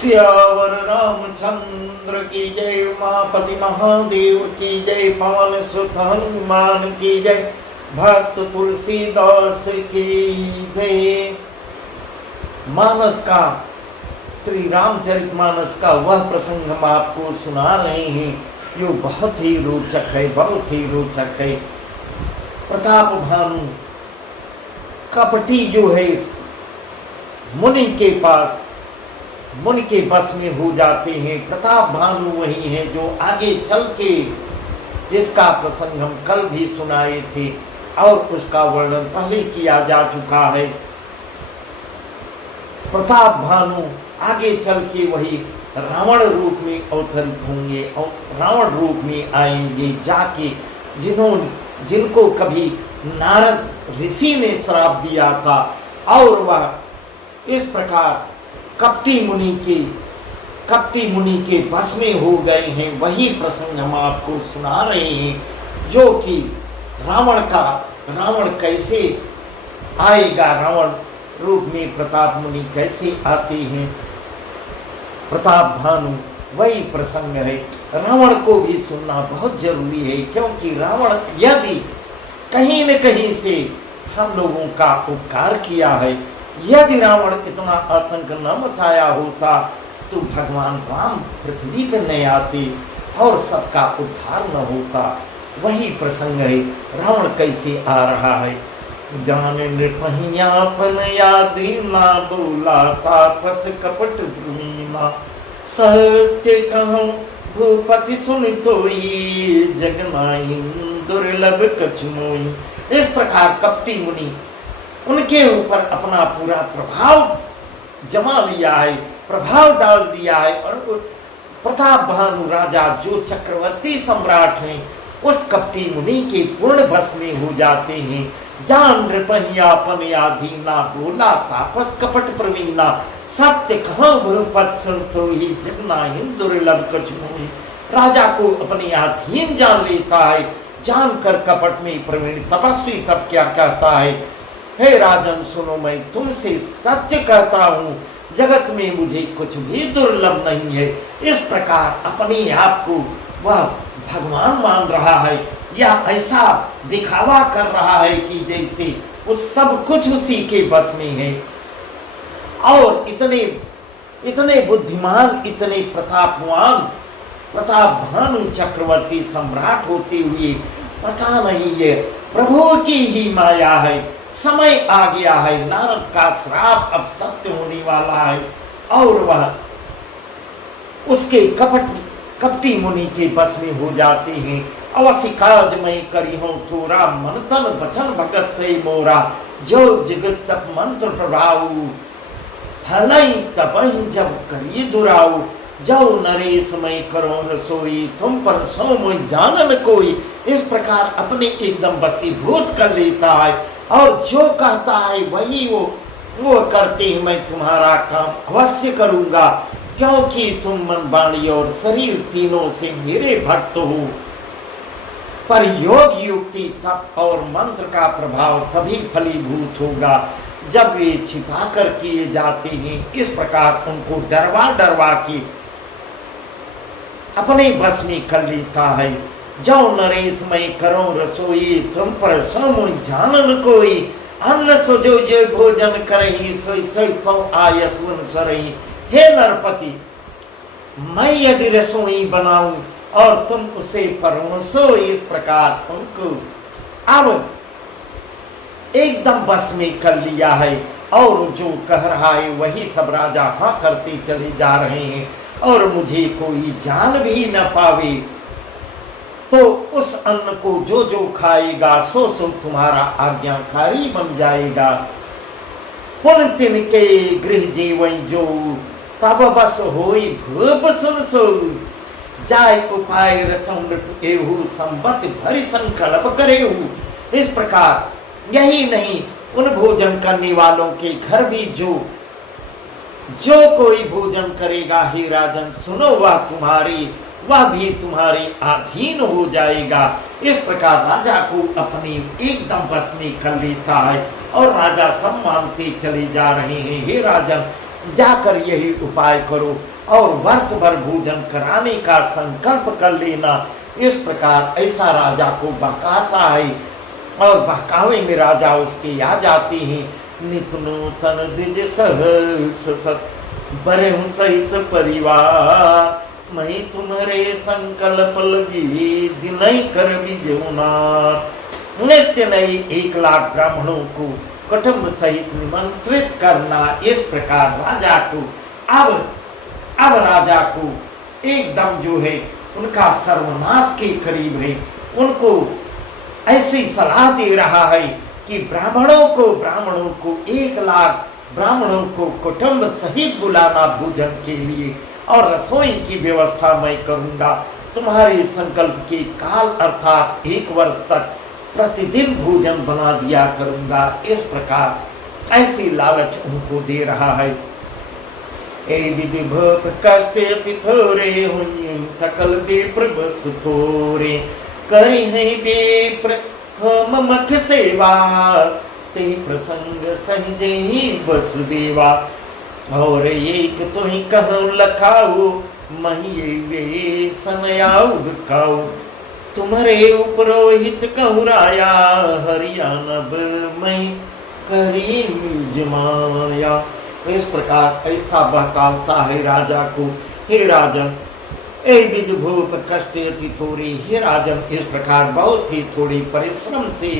सियावर रामचंद्र की जय। उमापति महादेव की जय। पवन सुत हनुमान की जय। भक्त तुलसीदास की जय। मानस का, श्री रामचरितमानस का वह प्रसंग हम आपको सुना रहे हैं जो बहुत ही रोचक है, बहुत ही रोचक है। प्रताप भानु कपटी जो है मुनि के पास, मुनि के बस में हो जाते हैं। प्रताप भानु वही है जो आगे चल के, जिसका प्रसंग हम कल भी सुनाए थे और उसका वर्णन पहले किया जा चुका है। प्रताप भानु आगे चल के वही रावण रूप में अवतरित होंगे और रावण रूप में आएंगे जाके, जिनको कभी नारद ऋषि ने श्राप दिया था और वह इस प्रकार कपटी मुनि के बस में हो गए हैं। वही प्रसंग हम आपको सुना रहे हैं जो कि रावण कैसे आएगा, रावण रूप में प्रताप मुनि कैसे आते हैं। प्रताप भानु वही प्रसंग है। रावण को भी सुनना बहुत जरूरी है, क्योंकि रावण यदि कहीं न कहीं से हम लोगों का उपकार किया है, यदि रावण इतना आतंक न मचाया होता तो भगवान राम पृथ्वी पर नहीं आते और सबका उद्धार न होता। वही प्रसंग है, रावण कैसे आ रहा है। जाने नृपहियापन यादी ना बोला तापस कपट भूमिमा, सत्य कहूं भूपति सुन तोई, जगनाई दुर्लभ कछु मोई। इस प्रकार कपटी मुनि उनके ऊपर अपना पूरा प्रभाव जमा लिया है, प्रभाव डाल दिया है और प्रताप भानु राजा जो चक्रवर्ती सम्राट हैं उस कपटी मुनि के पूर्ण बस में हो जाते हैं। जान नृपहियापन याधी ना बोला तापस कपट प्रवीणा, सत्य कहाँ भूपत सुन तो ही, जगना दुर्लभ कछु मोई। राजा को अपने अधीन जान लेता है, जानकर कपट में प्रवीण तपस्वी तब क्या कहता है, हे राजन सुनो, मैं तुमसे सत्य कहता हूँ, जगत में मुझे कुछ भी दुर्लभ नहीं है। इस प्रकार अपने आप को वह भगवान मान रहा है या ऐसा दिखावा कर रहा है कि जैसे उस सब कुछ उसी के बस में है। और इतने बुद्धिमान, इतने प्रतापवान प्रताप भानु चक्रवर्ती सम्राट होते हुए पता नहीं ये प्रभु की ही माया है, समय आ गया है, नारद का श्राप अब सत्य होने वाला है और वह उसके कपटी मुनि के बस में हो जाते हैं। अवश्य काज मैं करी हूं थोरा, मन तन वचन भगत थे मोरा, जो जगत तप मंत्र प्रभाऊ, फलई तपहि जब करिए दुराऊ, जाओ नरेश मैं करो रसोई, तुम पर सो मैं जानन कोई। इस प्रकार अपने एकदम वशीभूत कर लेता है और जो कहता है वही वो करते ही मैं तुम्हारा काम अवश्य करूंगा, क्योंकि तुम मन वाणी और शरीर तीनों से मेरे भक्त हो। पर योग युक्ति तप और मंत्र का प्रभाव तभी फलीभूत होगा जब वे छिपा कर किए जाते हैं। इस प्रकार उनको डरवा के अपने बस में कर लेता है। जाओ नरेश मैं करो रसोई, तुम पर सो जानन कोई, अन्न सुजो जो भोजन करही, सोई सोई तो आयसुन सरही। हे नरपति, मैं यदि रसोई बनाऊं और तुम उसे परोसो, इस प्रकार उनको अब एकदम बस में कर लिया है और जो कह रहा है वही सब राजा हाँ करते चले जा रहे हैं और मुझे कोई जान भी न पावे तो उस अन्न को जो जो खाएगा सो तुम्हारा आज्ञाकारी बन जाएगा। पुन तिनके गृह जीवन जो, तब बस होई भूप सुन सो, जाय उपाय रचन एहू, संबत भरी संकल्प करेहू। इस प्रकार यही नहीं, उन भोजन करने वालों के घर भी जो कोई भोजन करेगा, हे राजन सुनो, वह भी तुम्हारे अधीन हो जाएगा। इस प्रकार राजा को अपने एकदम बस में कर लेता है और राजा सब मानते चले जा रहे हैं। हे राजन, जाकर यही उपाय करो और वर्ष भर भोजन कराने का संकल्प कर लेना। इस प्रकार ऐसा राजा को बहकाता है और बहकावे में राजा उसके आ जाती हैं। नित नूतन द्विज सहस सत बरहु सहित परिवार, मैं तुम्हारे संकल्प लगी जिनई कर विजयुना। नित्य नई 1,00,000 ब्राह्मणों को कुटुंब सहित निमंत्रित करना। इस प्रकार राजा को अब राजा को एकदम जो है उनका सर्वनाश के करीब है। उनको ऐसी सलाह दे रहा है कि ब्राह्मणों को 1,00,000 ब्राह्मणों को कुटुंब सहित बुलाना भोजन के लिए, और रसोई की व्यवस्था मैं करूंगा। तुम्हारे संकल्प के काल अर्थात 1 वर्ष तक प्रतिदिन भोजन बना दिया करूंगा। इस प्रकार ऐसी लालच उनको दे रहा है। ए विधि भोप कष्ट अति थोरे हुई सकल विप्र बस थोरे, करी है विप्र होम मख सेवा, ते प्रसंग सहजे ही बस देवा। और एक तो ही कहो लखाओ, मही वे सनयाऊ खाओ, तुम्हारे उपरोहित कहूराया, हरियाणब मैं करी निज माया। इस प्रकार ऐसा बहकावता है राजा को। हे राजन, ए विधि भूप कष्ट अति थोड़ी, हे राजन इस प्रकार बहुत ही थोड़ी परिश्रम से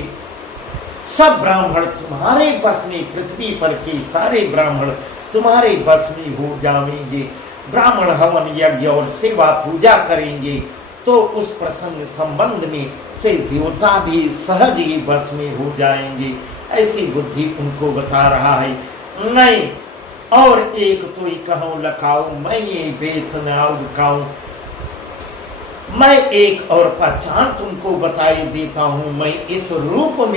सब ब्राह्मण तुम्हारे बस में, पृथ्वी पर के सारे ब्राह्मण तुम्हारे बस में हो जाएंगे। ब्राह्मण हवन यज्ञ और सेवा पूजा करेंगे तो उस प्रसंग संबंध में से देवता भी सहज ही बस में हो जाएंगे। ऐसी बुद्धि उनको बता रहा है। नहीं, और एक तो ही कहूँ लखाऊं, मैं ये बेसनाऊ खाऊं। मैं एक और पहचान तुमको बताई देता हूं, मैं इस रूप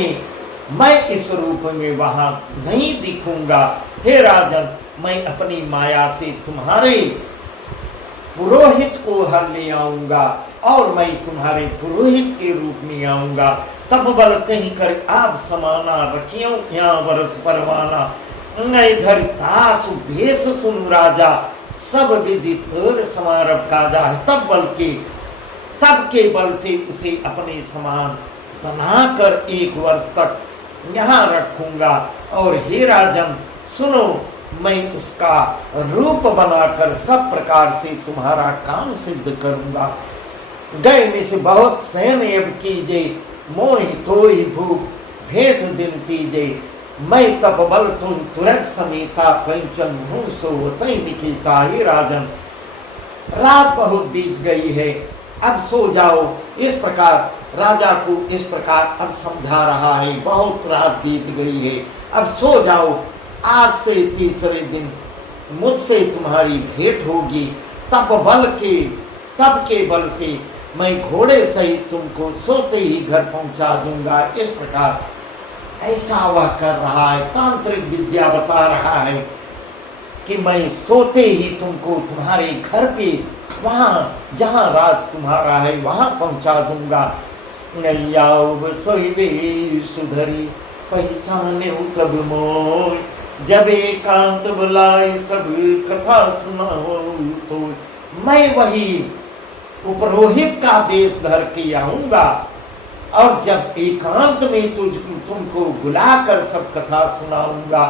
में वहां नहीं दिखूंगा। हे राजन, मैं अपनी माया से तुम्हारे पुरोहित को हर ले आऊंगा और मैं तुम्हारे पुरोहित के रूप में आऊंगा। तब बल कहीं कर आप समाना रखियो यहाँ वर्ष परवाना, इधर तासु भेष सुन राजा, सब विधि तोर समारभ काजा है। तब के बल से उसे अपने समान बनाकर 1 वर्ष तक यहाँ रखूंगा। और हे राजन सुनो, मैं उसका रूप बनाकर सब प्रकार से तुम्हारा काम सिद्ध करूंगा। गए निस बहुत सहन अब कीजे, मोहि तोहि भूप भेंट दिन कीजे, मैं तप बल तुम तुरंत समेता, पंचन हूँ सोवतई निकिता। हे राजन, रात बहुत बीत गई है, अब सो जाओ। इस प्रकार राजा को इस प्रकार अब समझा रहा है, बहुत रात बीत गई है, अब सो जाओ। आज से तीसरे दिन मुझसे तुम्हारी भेंट होगी, तब के बल से मैं घोड़े सहित तुमको सोते ही घर पहुंचा दूंगा। इस प्रकार ऐसा वह कर रहा है, तांत्रिक विद्या बता रहा है कि मैं सोते ही तुमको तुम्हारे घर पे, वहां जहां राज तुम्हारा है वहां पहुंचा दूंगा। नैयाव सोईबे सुधरी, पहचाने कब मोय, जब एकांत बुलाए सब कथा सुनाओ तो। मैं वही उपरोहित का वेश धर के आऊंगा और जब एकांत में तुमको बुलाकर सब कथा सुनाऊंगा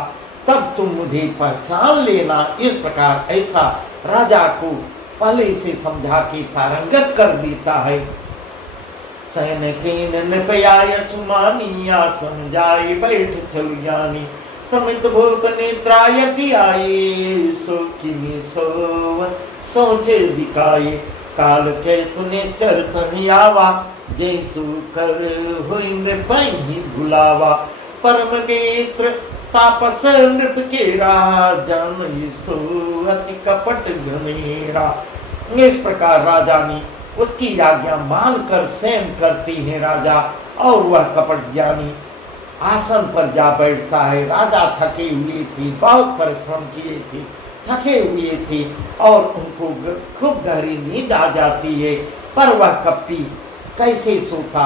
तब तुम मुझे पहचान लेना। इस प्रकार ऐसा राजा को पहले से समझा के पारंगत कर देता है। सहन कीन नृपयाय सुमानिया, समझाए बैठ चल ज्ञानी, समित भूप नेत्रायति आए, सो किमी सोवन सोचे दिखाए, काल के तूने शर्त आवा, जैसु कर हुई नृपहि भुलावा, परम मित्र तापस नृप के राजन, सो अति कपट घनेरा। इस प्रकार राजा ने उसकी आज्ञा मानकर शयन करती है राजा, और वह कपट ज्ञानी आसन पर जा बैठता है। राजा थके हुए थे, बहुत परिश्रम किए थे, थके हुए थे और उनको खूब गहरी नींद आ जाती है, पर वह कपटी कैसे सोता।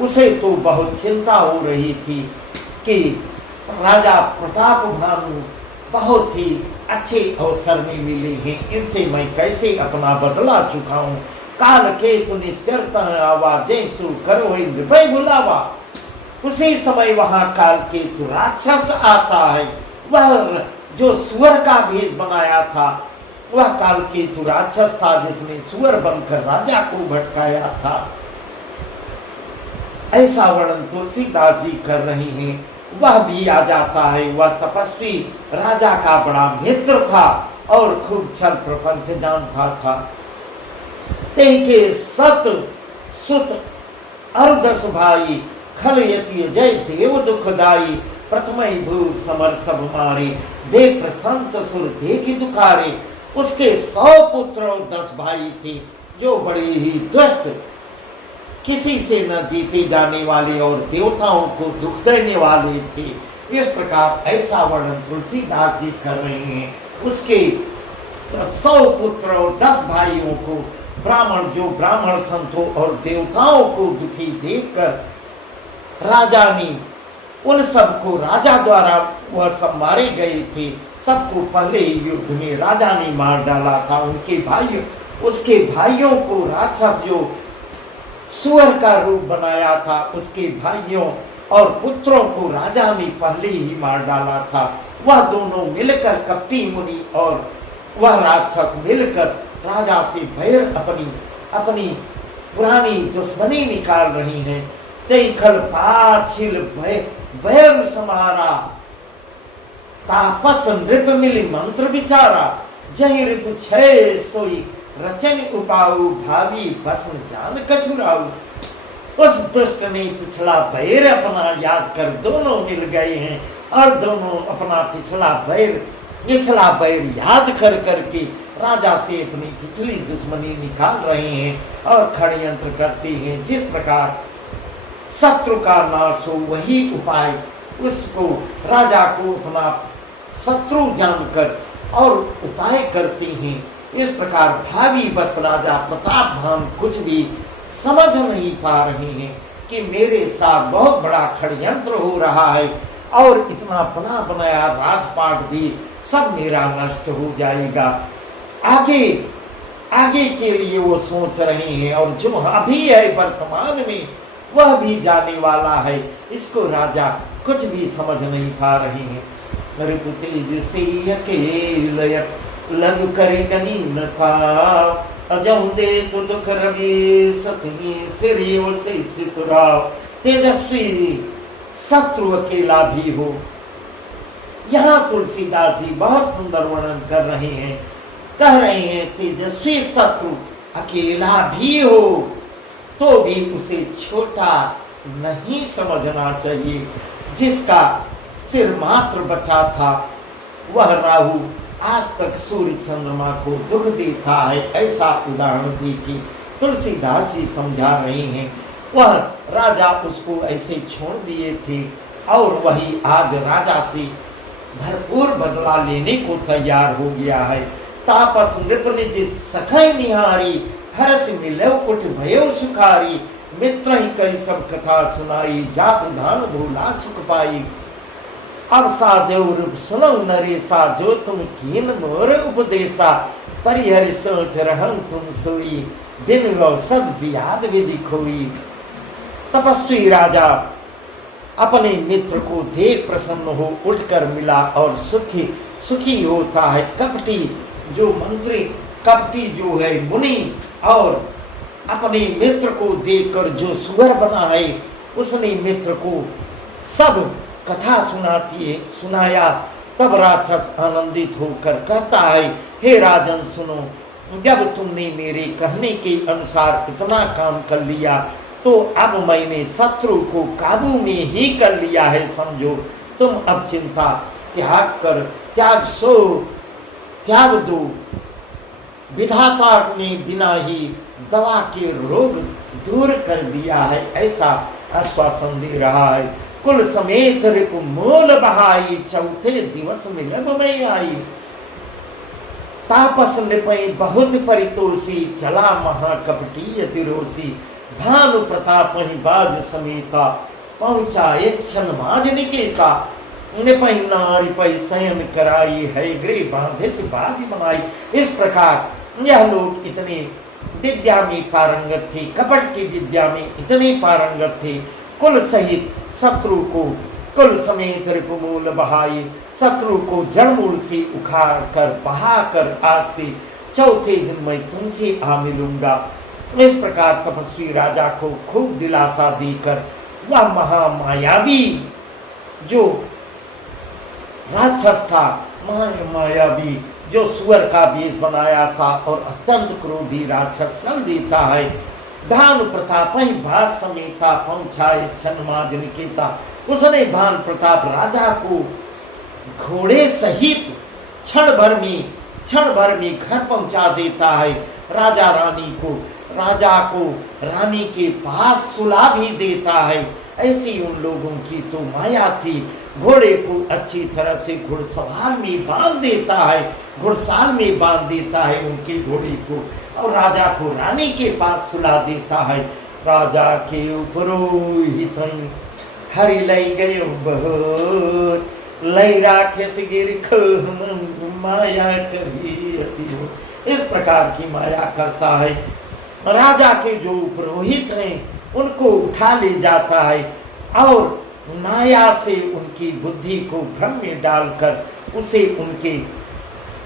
उसे तो बहुत चिंता हो रही थी कि राजा प्रताप भानु बहुत ही अच्छे अवसर में मिले हैं, इनसे मैं कैसे अपना बदला चुकाऊं। काल के तु निश्चरता आवाजें सु करो ही निर्भय बुलावा। उसी समय वहां काल के तु राक्षस आता है। वह जो सुअर का भेष बनाया था, वह काल के तु राक्षस था जिसने सुअर बनकर राजा को भटकाया था। ऐसा वर्णन तुलसीदास जी कर रहे हैं। वह भी आ जाता है। वह तपस्वी राजा का बड़ा मित्र था और खूब छल प्रपंच जानता था। तेके सत सुत अर्धस भाई खलयति जय देव दुखदाई। प्रथम भूर समर सब मारे बेप्रसंत सुर देखी दुखारे। उसके 100 पुत्र और 10 भाई थे जो बड़े ही दुष्ट, किसी से न जीते जाने वाले और देवताओं को दुख देने वाले थे। इस प्रकार ऐसा वर्णन तुलसीदास जी कर रहे हैं। उसके 100 पुत्र और 10 भाइयों को ब्राह्मण, जो ब्राह्मण संतों और देवताओं को दुखी देखकर राजा ने उन सबको, राजा द्वारा वह सब मारे गए थे, सबको पहले ही युद्ध में राजा ने मार डाला था। उनके भाइयों, उसके भाइयों को राक्षस जो सुअर का रूप बनाया था, उसके भाइयों और पुत्रों को राजा ने पहले ही मार डाला था। वह दोनों मिलकर, कपटी मुनि और वह राक्षस मिलकर राजा से बैर अपनी पुरानी दुश्मनी निकाल रही हैं। तई खल पाछिल बैर समारा तापस नृप मिली मंत्र विचारा। जही रिपु छय सोई रचन उपाऊ भावी भस्म जान कछुराऊ। उस दुष्ट ने पिछला बैर अपना याद कर दोनों मिल गए हैं और दोनों अपना पिछला बैर याद कर करके राजा से अपनी पिछली दुश्मनी निकाल रहे हैं और षड्यंत्र करते हैं। जिस प्रकार शत्रु का नाश हो वही उपाय, उसको राजा को अपना शत्रु जानकर और उपाय करते हैं। इस प्रकार भावी बस राजा प्रतापभान कुछ भी समझ नहीं पा रहे हैं कि मेरे साथ बहुत बड़ा षड्यंत्र हो रहा है और इतना बना बनाया राजपाट भी सब मेरा नष्ट हो जाएगा। आगे के लिए वो सोच रहे हैं और जो अभी है वर्तमान में वह भी जाने वाला है। इसको राजा कुछ भी समझ नहीं पा रहे हैं। रिपु तेज से अकेल लग करे गनीन था। अजहु दे तो दुख रवि ससी सिरियो से चितुराव। तेजस्वी शत्रु अकेला भी हो। यहाँ तुलसीदास जी बहुत सुंदर वर्णन कर रहे हैं। कह रहे हैं तेजस्वी शत्रु अकेला भी हो तो भी उसे छोटा नहीं समझना चाहिए। जिसका सिर मात्र बचा था वह राहु आज तक सूर्य चंद्रमा को दुख देता है, ऐसा उदाहरण दे के तुलसीदास जी समझा रहे हैं। वह राजा उसको ऐसे छोड़ दिए थे और वही आज राजा से भरपूर बदला लेने को तैयार हो गया है। तापस नृप निज सखै निहारी हर्ष मिलौ उठ भयो सुखारी। मित्र ही कई सब कथा सुनाई जात धान भूला सुख पाई। अब सादेव रूप सुनो नरेसा जो तुम कीन मोर उपदेशा। परिहर सोच रहं तुम सोई बिन गौ सद बियाद विधि खोई। तपस्वी राजा अपने मित्र को देख प्रसन्न हो उठकर मिला और सुखी होता है। कपटी जो मंत्री, कपटी जो है मुनि और अपने मित्र को देखकर जो सुअर बना है उसने मित्र को सब कथा सुनाया। तब राक्षस आनंदित होकर कहता है, हे राजन सुनो, जब तुमने मेरे कहने के अनुसार इतना काम कर लिया तो अब मैंने शत्रु को काबू में ही कर लिया है। समझो तुम अब चिंता त्याग दो। विधाता ने बिना ही दवा के रोग दूर कर दिया है, ऐसा आश्वासन दे रहा है। कुल समेत रिपु मोल बहाई चौथे दिवस मिलब में आई। तापस निपई बहुत परितोषी चला महाकपटी अतिरोषी। भानु प्रताप ही बाज समेता पहुंचा इस क्षण माज निकेता। निपहि नारी पहि शयन कराई, है गृह बांधे से बाजी बनाई। इस प्रकार यह लोग इतने विद्या में पारंगत थे, कपट की विद्या में इतने पारंगत थे। कुल सहित शत्रु को कुल समेत रिपुमूल बहाई, शत्रु को जड़मूल से उखाड़ कर बहा कर आज से चौथे दिन मैं तुमसे आ मिलूंगा। इस प्रकार तपस्वी राजा को खूब दिलासा देकर वह महामायावी जो राक्षस था, महामायावी जो सुअर का वेश बनाया था और अत्यंत क्रोधी राक्षस चल देता है, भानु प्रताप वही भात समेता पहुंचाए सन्माज निकेता। उसने भानु प्रताप राजा को घोड़े सहित क्षण भर में घर पहुंचा देता है। राजा को रानी के पास सुला भी देता है। ऐसी उन लोगों की तो माया थी। घोड़े को अच्छी तरह से घुड़सवार में बांध देता है, घुड़साल में बांध देता है उनके घोड़े को, और राजा को रानी के पास सुला देता है। राजा के उपरोहित हरि लई गए बहोर, लई राखे से गिर माया करी अति हो। इस प्रकार की माया करता है। राजा के जो पुरोहित हैं उनको उठा ले जाता है और माया से उनकी बुद्धि को भ्रम में डालकर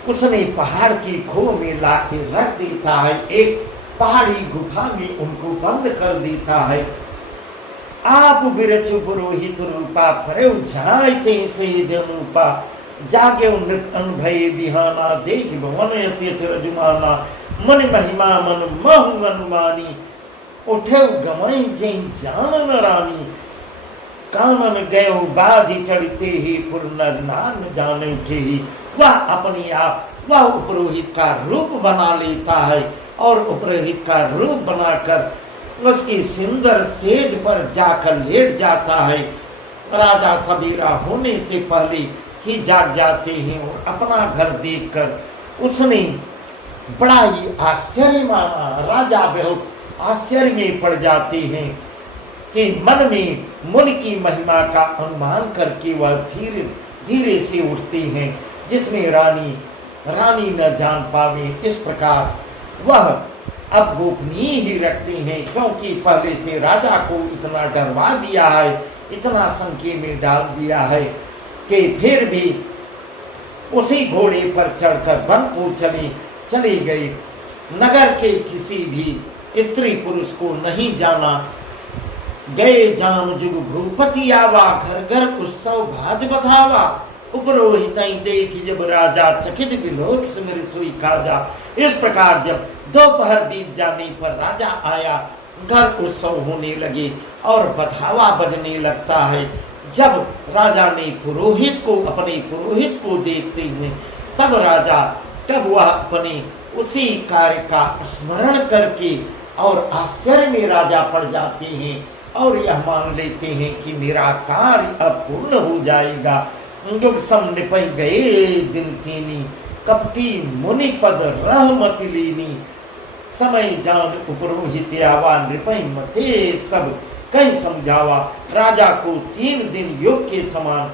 उसने पहाड़ की खो में लाके रख देता है। एक पहाड़ी गुफा में उनको बंद कर देता है। आप बिरचु पुरोहित रूपा परेव जायते से जनुपा, जागे भय बिहाना देख भवन यति रजुमाना, मन महिमा मन महु अनुमानी, उठे गमई जय जानन रानी, कानन गयो बाजी चढ़ते ही पुरनर नान जाने उठे ही। वह अपने आप वह उपरोहित का रूप बना लेता है और उपरोहित का रूप बनाकर उसकी सुंदर सेज पर जाकर लेट जाता है। राजा सबेरा होने से पहले ही जाग जाते हैं और अपना घर देखकर उसने बड़ा ही आश्चर्य माना। राजा बहुत आश्चर्य में पड़ जाते हैं कि मन में मुनि की महिमा का अनुमान करके वह धीरे धीरे से उठते हैं, जिसमें रानी न जान पावे। इस प्रकार वह अब गोपनीय ही रखते हैं, क्योंकि पहले से राजा को इतना डरवा दिया है, इतना संख्या में डाल दिया है कि फिर भी उसी घोड़े पर चढ़कर वन को चले गए। नगर के किसी भी स्त्री पुरुष को नहीं जाना। गए जाम जुग भूपति आवा, घर घर उत्सव भाज बधावा, उपरोहित देख जब राजा चकित बिलोक सिमर सोई काजा। इस प्रकार जब दोपहर बीत जाने पर राजा आया, घर उत्सव होने लगे और बधावा बजने लगता है। जब राजा ने अपने पुरोहित को देखते हुए तब वह अपने उसी कार्य का स्मरण करके और आश्चर्य में राजा पड़ जाते हैं और यह मान लेते हैं कि मेरा कार्य अब पूर्ण हो जाएगा। युग सम निपह गए दिन तीनी, कपटी मुनि पद रहमति लीनी, समय जान उपरोहित आवा, नृपय मते सब कई समझावा। राजा को 3 दिन योग के समान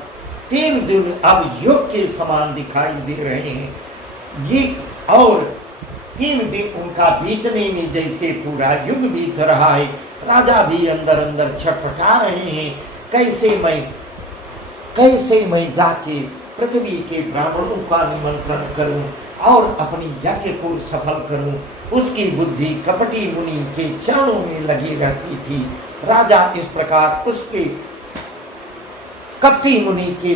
3 दिन अब योग के समान दिखाई दे रहे हैं। ये और 3 दिन उनका बीतने में जैसे पूरा युग बीत रहा है। राजा भी अंदर अंदर छटपटा रहे हैं, कैसे मैं जाके पृथ्वी के ब्राह्मणों का निमंत्रण करूं और अपनी यज्ञ को सफल करूं। उसकी बुद्धि कपटी मुनि के चरणों में लगी रहती थी। राजा इस प्रकार उसके कपटी मुनि के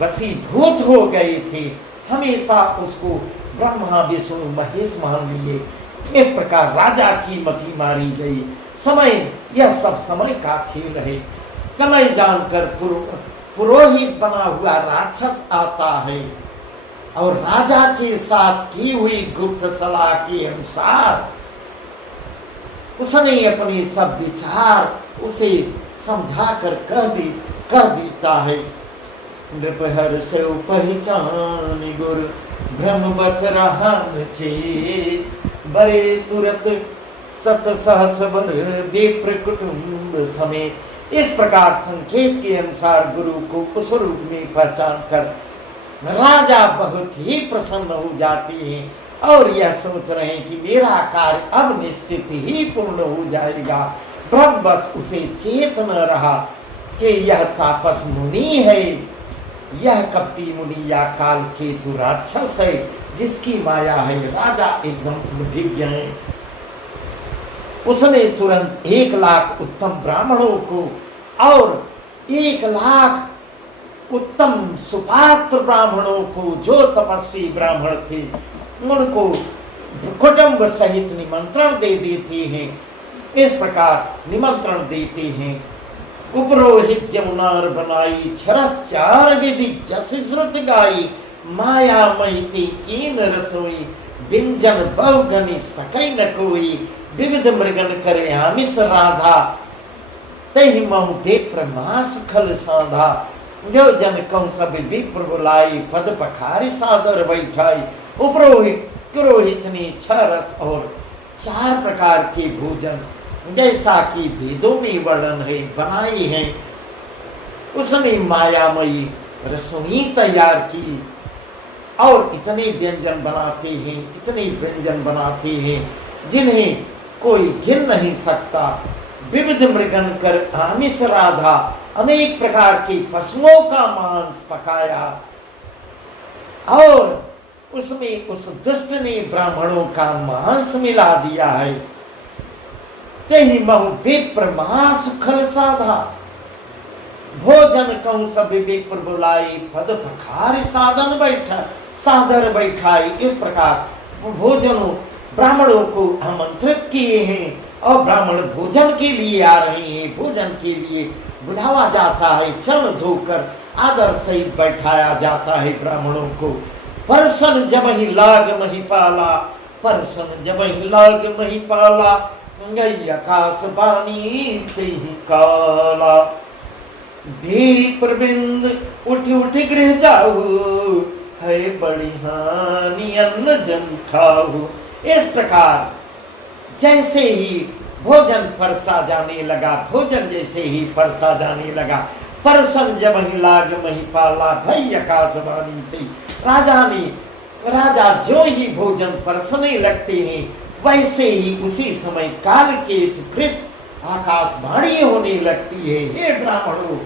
वशीभूत हो गए थे। हमेशा उसको ब्रह्मा विष्णु महेश मान लिए। इस प्रकार राजा की मति मारी गई। यह सब समय का खेल है। समय जानकर पुरोहित बना हुआ राक्षस आता है और राजा के साथ की हुई गुप्त सलाह के अनुसार उसने अपने सब विचार उसे समझाकर कह देता है। नृपहर से पहचान गुर भ्रम बस रहा छे, बरे तुरत सत सहस बर विप्र कुटुंब समेत। इस प्रकार संकेत के अनुसार गुरु को उस रूप में पहचान कर राजा बहुत ही प्रसन्न हो जाते हैं और यह सोच रहे हैं कि मेरा कार्य अब निश्चित ही पूर्ण हो जाएगा। ब्रह्म बस उसे चेत न रहा कि यह तापस मुनि है, यह कपटी मुनि या काल केतु राक्षस है जिसकी माया है। राजा एकदम अभिज्ञ है। उसने तुरंत 1 लाख उत्तम ब्राह्मणों को और 1 लाख उत्तम सुपात्र ब्राह्मणों को, जो तपस्वी ब्राह्मण थे, उनको कुटुंब सहित निमंत्रण दे देते हैं। इस प्रकार निमंत्रण देते हैं। उपरोहित जमुनार बनाई, छरचार विधि जस श्रुत गाई, माया महिती कीन रसोई, व्यंजन बहुगनि सकै न कोई, विविध मृगन करे आमिष राधा, तहि महु विप्र मास खल साधा, जो जन कहूँ सब विप्र बुलाई, पद पखारी सादर बैठाई। उपरोहित पुरोहित ने 6 रस और 4 प्रकार के भोजन जैसा कि वेदों में वर्णन है बनाए हैं। उसने मायामयी रसोई तैयार की और इतने व्यंजन बनाते हैं, इतने व्यंजन बनाते हैं जिन्हें कोई गिन नहीं सकता। विविध मृगन कर आमिष राधा, अनेक प्रकार के पशुओं का मांस पकाया और उसमें उस दुष्ट ने ब्राह्मणों का मांस मिला दिया है। तहि महु विप्र महासुखल साधा, भोजन कहूँ सब विप्र बुलाई, पद पखार साधन बैठा सादर बैठाई। इस प्रकार भोजनों ब्राह्मणों को आमंत्रित किए हैं और ब्राह्मण भोजन के लिए आ रहे हैं। भोजन के लिए बुलावा जाता है, चरण धोकर आदर सहित बैठाया जाता है ब्राह्मणों को। परसन जब ही लाग मही पाला, परसन जब ही लाग मही पाला, गई आकाश बानी तेहि काला, दीप्रबिंद उठ उठ गृह जाऊ, है बड़ी हानि अन्न जन खाऊ। इस प्रकार जैसे ही भोजन परसा जाने लगा, भोजन जैसे ही परसा जाने लगा, परसन जब ही लाग मही पाला, भई आकाशवाणी थी। राजा जो ही भोजन परसने लगते हैं वैसे ही उसी समय काल के कृत आकाशवाणी होने लगती है। हे ब्राह्मणों,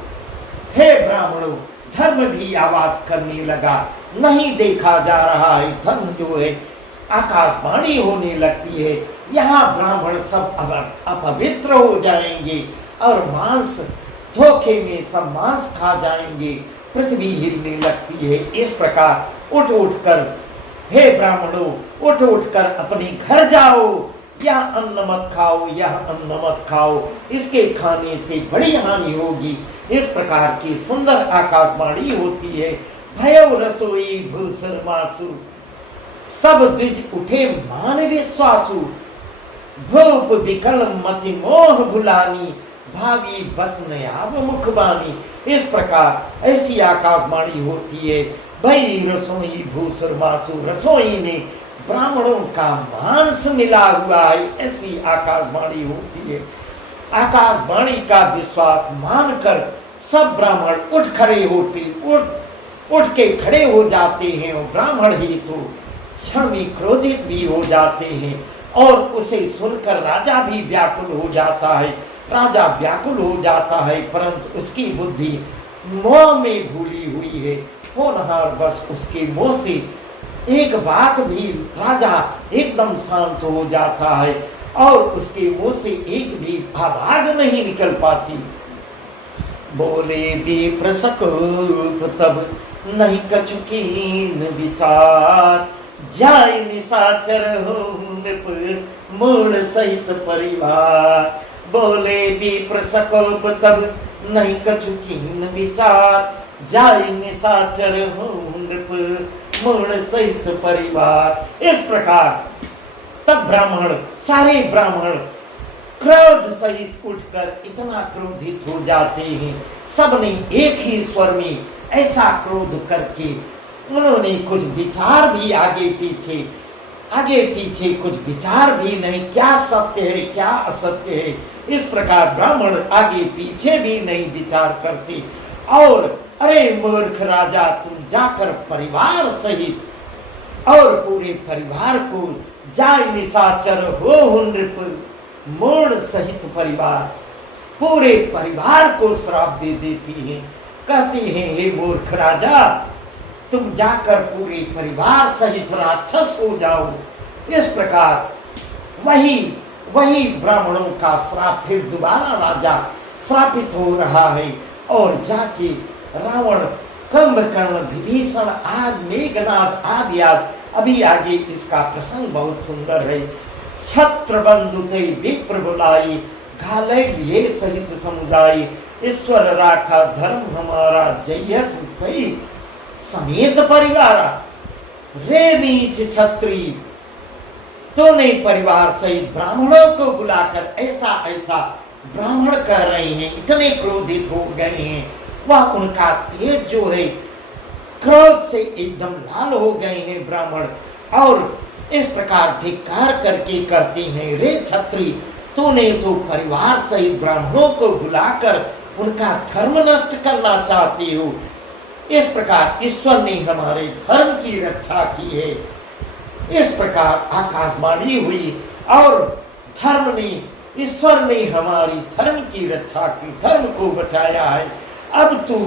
धर्म भी आवाज करने लगा। नहीं देखा जा रहा है धर्म जो है, आकाशवाणी होने लगती है। यहाँ ब्राह्मण सब अपवित्र हो जाएंगे और मांस धोखे में सब मांस खा जाएंगे, पृथ्वी हिलने लगती है। इस प्रकार उठ कर, हे ब्राह्मणों, उठ कर अपने घर जाओ, यह अन्न मत खाओ, यह अन्न मत खाओ, इसके खाने से बड़ी हानि होगी। इस प्रकार की सुंदर आकाशवाणी होती है। भयउ रसोई भूसर मासु, सब द्विज उठे मान विश्वासु, भूप विकल मति मोह भुलानी, भावी बस नयाव मुखबानी। इस प्रकार ऐसी आकाशवाणी होती है। भई रसोई भूसर मासु, रसोई में ब्राह्मणों का मांस मिला हुआ है, ऐसी आकाशवाणी होती है। आकाशवाणी का विश्वास मानकर सब ब्राह्मण उठ के खड़े हो जाते हैं और ब्राह्मण ही तो क्षण में क्रोधित भी हो जाते हैं और उसे सुनकर राजा भी व्याकुल हो जाता है। राजा व्याकुल हो जाता है परंतु उसकी बुद्धि मोह में भूली हुई है। होनहार बस उसके मुंह से एक बात भी, राजा एकदम शांत हो जाता है और उसके मुंह से एक भी आवाज नहीं निकल पाती। बोले विप्र सकोप तब नहीं कछु कीन विचार, जाय निशाचर हो नृप मूढ़ सहित परिवार। बोले विप्र सकोप तब नहीं कछु कीन विचार, जाय निशाचर हो नृप मूढ़ सहित परिवार। इस प्रकार तब सारे ब्राह्मण क्रोध सहित उठकर इतना क्रोधित हो जाते हैं। सबने एक ही स्वर में ऐसा क्रोध करके उन्होंने कुछ विचार भी आगे पीछे आगे पीछे कुछ विचार भी नहीं, क्या सत्य है क्या असत्य है, इस प्रकार ब्राह्मण आगे पीछे भी नहीं विचार करते। और अरे मूर्ख राजा, तुम जाकर परिवार सहित और पूरे परिवार को, जाय निशाचर हो नृप मूढ़ सहित परिवार, पूरे परिवार को श्राप दे देती हैं। कहती हैं हे मूर्ख राजा, तुम जाकर पूरे परिवार सहित राक्षस हो जाओ। इस प्रकार वही ब्राह्मणों का श्राप फिर दोबारा राजा श्रापित हो रहा है। और जाके रावण, कुंभकर्ण, विभीषण, आज मेघनाद आदि अभी आगे इसका प्रसंग बहुत सुंदर है। छत्र बंधु ते विप्र बुलाई, घाले ये सहित समुदाय, ईश्वर राखा धर्म हमारा, जय सुतई समेत परिवारा। रे नीच छत्री, तूने परिवार सहित ब्राह्मणों को बुलाकर ऐसा ऐसा ब्राह्मण कह रहे हैं, इतने क्रोधित हो गए हैं। वह उनका तेज जो है, क्रोध से एकदम लाल हो गए हैं ब्राह्मण, और इस प्रकार धिक्कार करके करते हैं, रे छत्री, तूने तो परिवार सहित ब्राह्मणों को बुलाकर उनका धर्म नष्ट करना चाहते हो। इस प्रकार ईश्वर ने हमारे धर्म की रक्षा की है। इस प्रकार आकाशवाणी हुई और धर्म ने, ईश्वर ने हमारी धर्म की रक्षा की, धर्म को बचाया है। अब तू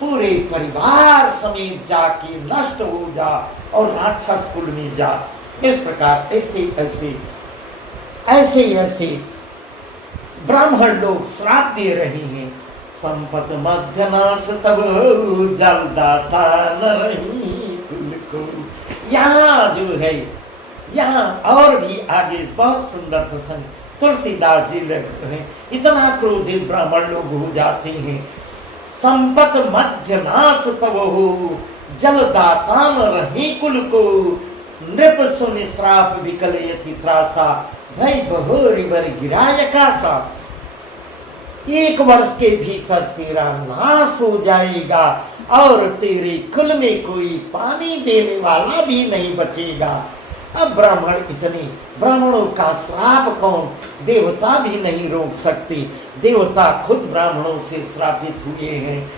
पूरे परिवार समेत जाके नष्ट हो जा और राक्षस कुल में जा। इस प्रकार ऐसे ऐसे ब्राह्मण लोग श्राप दे रहे हैं। संपत मध्यनाश तब जलदाता न रही कुल को। यहाँ जो है, यहाँ और भी आगे बहुत सुंदर प्रसंग तुलसीदास जी लिख रहे हैं। इतना क्रोधित ब्राह्मण लोग हो जाते हैं। संपत मध्यनाश तब हो जलदाता न रही कुल को, नृप सुनि श्राप विकलयति त्रासा, भय बहोरी बर गिराय कासा। 1 वर्ष के भीतर तेरा नाश हो जाएगा और तेरे कुल में कोई पानी देने वाला भी नहीं बचेगा। अब ब्राह्मणों का श्राप कौन, देवता भी नहीं रोक सकते, देवता खुद ब्राह्मणों से श्रापित हुए हैं।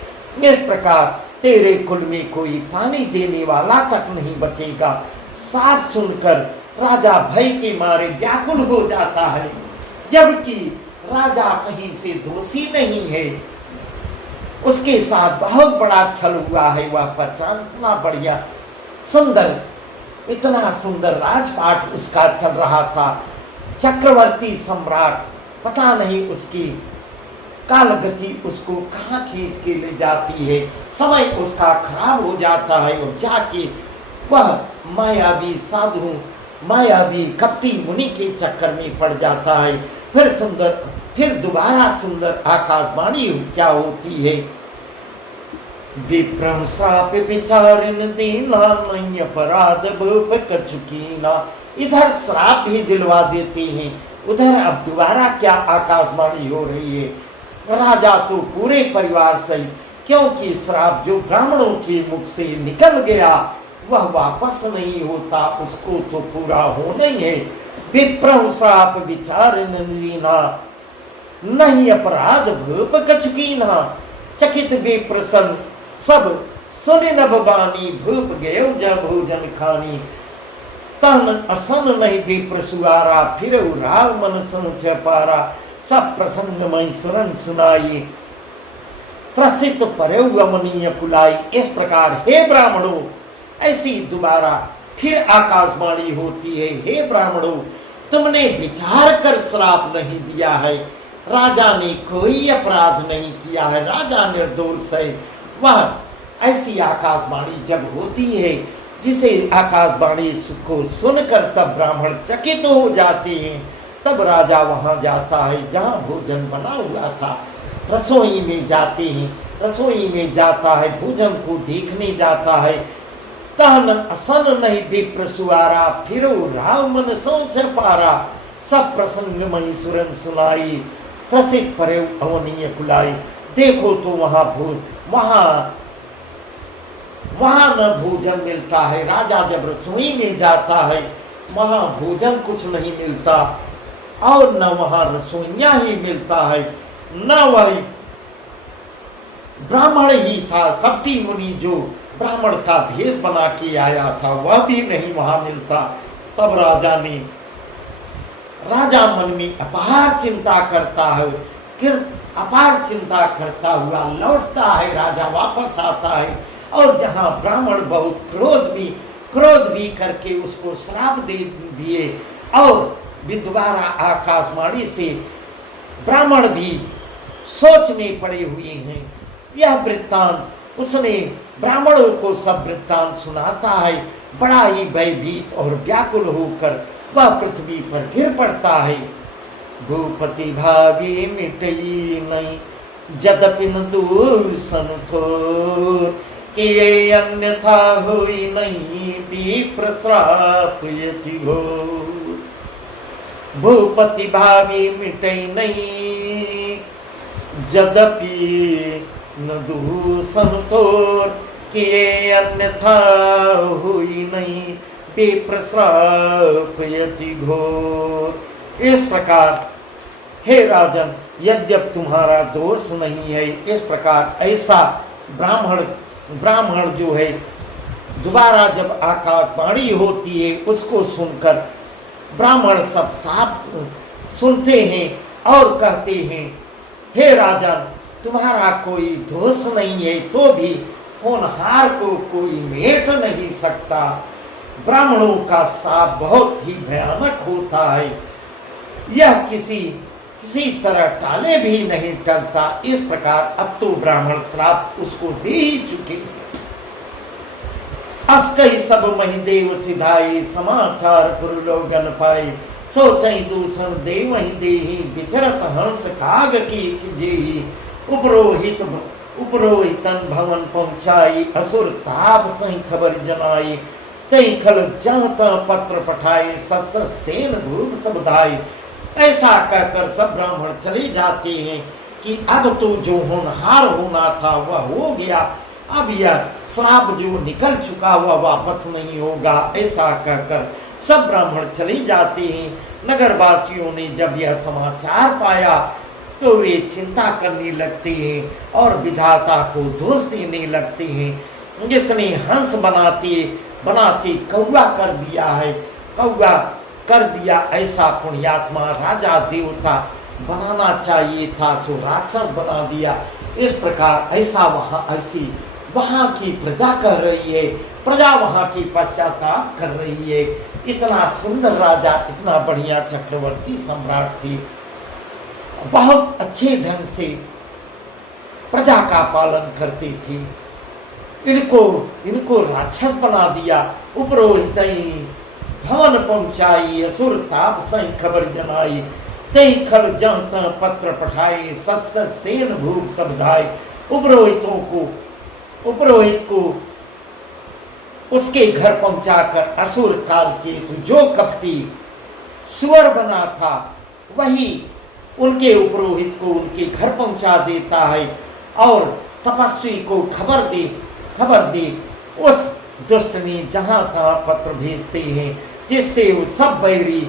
इस प्रकार तेरे कुल में कोई पानी देने वाला तक नहीं बचेगा। साफ सुनकर राजा भय के मारे व्याकुल हो जाता है, जबकि राजा कहीं से दोषी नहीं है। उसके साथ बहुत बड़ा छल हुआ है। वह पहचान इतना बढ़िया सुंदर, इतना सुंदर राजपाट उसका चल रहा था। चक्रवर्ती सम्राट, पता नहीं उसकी कालगति उसको कहाँ खींच के ले जाती है। समय उसका खराब हो जाता है और जाके वह मायावी साधु, मायावी कपटी मुनि के चक्कर में पड़ जाता है। फिर दोबारा सुंदर आकाशवाणी क्या होती है। विप्रम श्राप विचारिन दीना, नहीं अपराध भूप कचुकीना। इधर श्राप भी दिलवा देते हैं, उधर अब दोबारा क्या आकाशवाणी हो रही है। राजा तो पूरे परिवार सहित, क्योंकि श्राप जो ब्राह्मणों के मुख से निकल गया वह वापस नहीं होता, उसको तो पूरा होना ही है। विप्रम श्राप विचारिन दीना, नहीं अपराध भूप कचुकीना। चकित विप्रसन सब सुनि नभ बानी, भूप गयो जब भोजन खानी। तन असन नहीं विप्र सुआरा, फिर राव मन संच पारा। सब प्रसंग मई सुरन सुनाई, त्रसित परयु अमनीय कुलाई। इस प्रकार हे ब्राह्मणों, ऐसी दोबारा फिर आकाशवाणी होती है। हे ब्राह्मणों, तुमने विचार कर श्राप नहीं दिया है, राजा ने कोई अपराध नहीं किया है, राजा निर्दोष है। वह ऐसी आकाशवाणी जब होती है, जिसे आकाशवाणी को सुनकर सब ब्राह्मण चकित हो जाते हैं, तब राजा वहां जाता है जहां भोजन बना हुआ था। रसोई में जाते हैं, रसोई में जाता है, भोजन को देखने जाता है। तहन असन नहीं विप्र सुआरा, फिर राव मन सोच पारा। सब प्रसंग मही सुरन सुनाई, त्रसित परे अवनीय कुलाई। देखो तो वहां न भोजन मिलता है। राजा जब रसोई में जाता है वहाँ भोजन कुछ नहीं मिलता और न वहाँ रसोइया ही मिलता है, न वही ब्राह्मण ही था। कपटी मुनि जो ब्राह्मण का भेष बना के आया था वह भी नहीं वहाँ मिलता। तब राजा मन में अपार चिंता करता है, अपार चिंता करता हुआ लौटता है। राजा वापस आता है और जहाँ ब्राह्मण बहुत क्रोध भी करके उसको श्राप दे दिए और विद्वारा आकाशवाणी से ब्राह्मण भी सोच में पड़े हुए हैं। यह वृत्तांत उसने ब्राह्मणों को सब वृत्तांत सुनाता है। बड़ा ही भयभीत और व्याकुल होकर वह पृथ्वी पर गिर पड़ता है। भूपति भावी मिटई नहीं यद्यपि न दूषण थोर, कि अन्यथा हुई नहीं विप्र श्राप यति घोर। भूपति भावी मिटई नहीं यद्यपि न दूषण थोर, कि अन्यथा हुई नहीं विप्र श्राप यति घोर। इस प्रकार हे राजन, यद्यप तुम्हारा दोष नहीं है, इस प्रकार ऐसा ब्राह्मण जो है दोबारा जब आकाशवाणी होती है उसको सुनकर ब्राह्मण सब साफ सुनते हैं और कहते हैं, हे राजन, तुम्हारा कोई दोष नहीं है तो भी होनहार को कोई मेट नहीं सकता। ब्राह्मणों का शाप बहुत ही भयानक होता है, यह किसी तरह टाले भी नहीं टलता। इस प्रकार अब तो ब्राह्मण श्राप उसको दे ही चुके। अस्कई सब महिदेव सिधाई, समाचार पुरलोगन पाई, सोचई दूषण देव ही देही, विचरत हंस काग की जेही, उपरोहितन भवन पहुंचाई, असुर ताप सही खबर जनाई, तई खल जहता पत्र पठाए, सत सेन भूप सब धाई। ऐसा कहकर सब ब्राह्मण चले जाते हैं कि अब तो जो होनहार होना था वह हो गया, अब यह श्राप जो निकल चुका वह वापस नहीं होगा। ऐसा कहकर सब ब्राह्मण चले जाते हैं। नगरवासियों ने जब यह समाचार पाया तो वे चिंता करने लगते हैं और विधाता को दोष देने लगते हैं। जिसने हंस बनाते कौवा कर दिया है, कौवा कर दिया, ऐसा पुण्यात्मा राजा देवता बनाना चाहिए था, सो राक्षस बना दिया। इस प्रकार ऐसा वहाँ की प्रजा कह रही है, प्रजा वहाँ की पश्चाताप कर रही है। इतना सुंदर राजा, इतना बढ़िया चक्रवर्ती सम्राट थी, बहुत अच्छे ढंग से प्रजा का पालन करती थी। इनको राक्षस बना दिया। उपरोहित भवन पहुंचाई, असुर ताप सही खबर जनाई, तई खल जहता पत्र पठाए, सत सेन भूप सब धाय। उपरोहित को उसके घर पहुंचाकर असुर काल के जो कपटी सुअर बना था वही उनके उपरोहित को उनके घर पहुंचा देता है और तपस्वी को खबर दे उस दुष्ट ने जहां तहां पत्र भेजते हैं, जिससे वो सब बैरी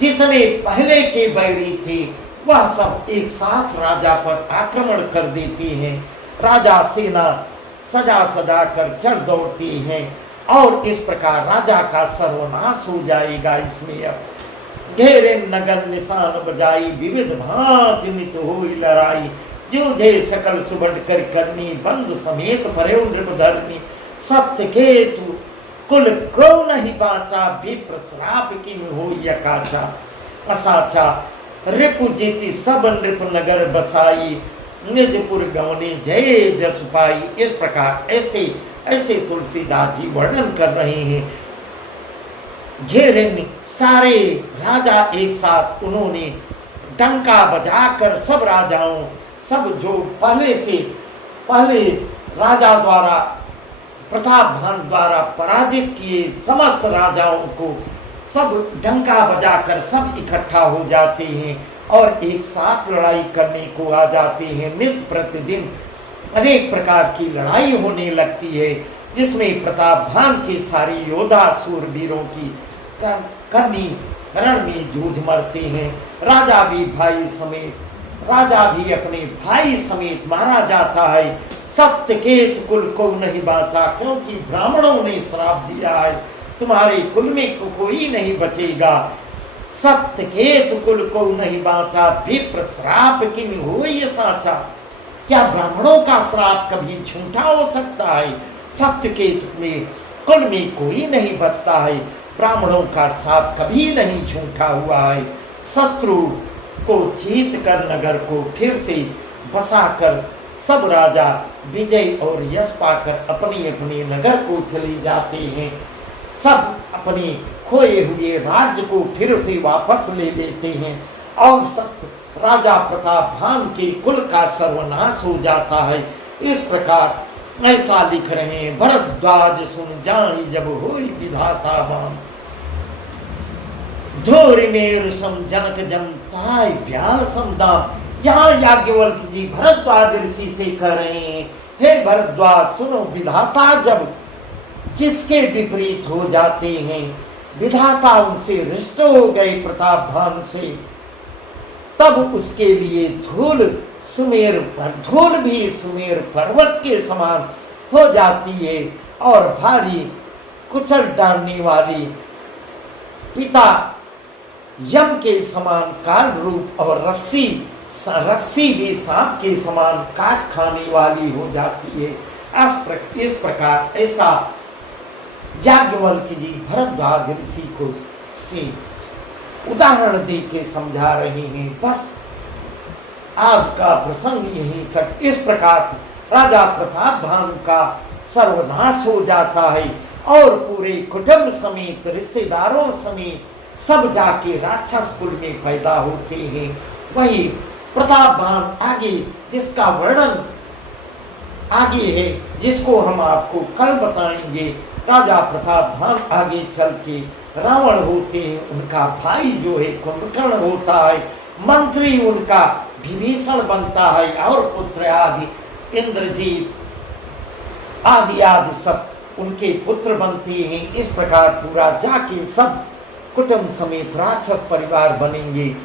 जितने पहले के बैरी थे वह सब एक साथ राजा पर आक्रमण कर देते हैं। राजा सेना सजा कर चढ़ दौड़ती हैं और इस प्रकार राजा का सर्वनाश हो जाएगा। इसमें अब घेरे नगर निशान बजाई, विविध भांति नित होई लड़ाई, जूझे सकल सुबड कर करनी, बंधु समेत परे नृपधरनी, सत्य केतु कुल को नहीं बाचा, विप्र श्राप की हो यकाचा, असाचा रिपु जीती सब नृप नगर बसाई, निजपुर गवने जय जस पाई। इस प्रकार ऐसे तुलसीदास जी वर्णन कर रहे हैं। घेरे सारे राजा एक साथ उन्होंने डंका बजाकर सब राजाओं, सब जो पहले राजा द्वारा प्रतापभान द्वारा पराजित किए समस्त राजाओं को सब डंका बजाकर सब इकट्ठा हो जाते हैं और एक साथ लड़ाई करने को आ जाते हैं। नित्य प्रतिदिन अनेक प्रकार की लड़ाई होने लगती है, जिसमें प्रतापभान के सारे योद्धा सूरवीरों की कर्णी रण में जूझ मरते हैं। राजा भी अपने भाई समेत मारा जाता है। सत्यकेत कुल को नहीं बांचा, क्योंकि ब्राह्मणों ने श्राप दिया है तुम्हारे कुल में कोई नहीं बचेगा। सत्यकेत कुल को नहीं बांचा, विप्र श्राप किम होय साचा। क्या ब्राह्मणों का श्राप कभी झूठा हो सकता है? सत्यकेत में कुल में कोई नहीं बचता है, ब्राह्मणों का श्राप कभी नहीं झूठा हुआ है। शत्रु को जीत कर नगर को फिर से बसाकर सब राजा विजय और यश पाकर अपनी अपनी नगर को चले जाते हैं। सब अपने खोए हुए राज्य को फिर से वापस ले लेते हैं और सत्य राजा प्रतापभान के कुल का सर्वनाश हो जाता है। इस प्रकार ऐसा लिख रहे हैं, भरद्वाज सुन जाहि जब होई विधाता बान, धोरी मेरु सम जनक जम ताय ब्याल समदाम। यहाँ याज्ञवल्क्य जी भरद्वाज ऋषि से कह रहे हैं, हे भरद्वाज सुनो, विधाता जब जिसके विपरीत हो जाते हैं, विधाता उनसे रिष्ट हो गए प्रतापभान से, तब उसके लिए धूल भी सुमेर पर्वत के समान हो जाती है और भारी कुचल डालने वाली पिता यम के समान काल रूप और रस्सी भी सांप के समान काट खाने वाली हो जाती है। इस प्रकार ऐसा याज्ञवल्क्य जी भरद्वाज ऋषि को से उदाहरण दे के समझा रहे हैं। बस आज का प्रसंग यहीं तक। इस प्रकार राजा प्रतापभानु का सर्वनाश हो जाता है और पूरे कुटुंब समेत रिश्तेदारों समेत सब जाके राक्षस कुल में पैदा होते हैं। वही प्रतापभान आगे, जिसका वर्णन आगे है, जिसको हम आपको कल बताएंगे। राजा प्रतापभान आगे चल के रावण होते हैं, उनका भाई जो है कुंभकर्ण होता है, मंत्री उनका विभीषण बनता है और पुत्र आदि इंद्रजीत आदि सब उनके पुत्र बनते हैं। इस प्रकार पूरा जाके सब कुटुंब समेत राक्षस परिवार बनेंगे,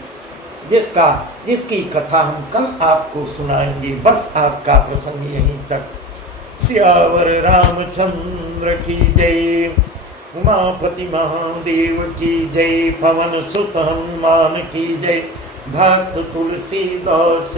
जिसकी कथा हम कल आपको सुनाएंगे। बस आज का प्रसंग यहीं तक। सियावर रामचंद्र की जय, उमापति महादेव की जय, पवन सुत हनुमान की जय, भक्त तुलसीदास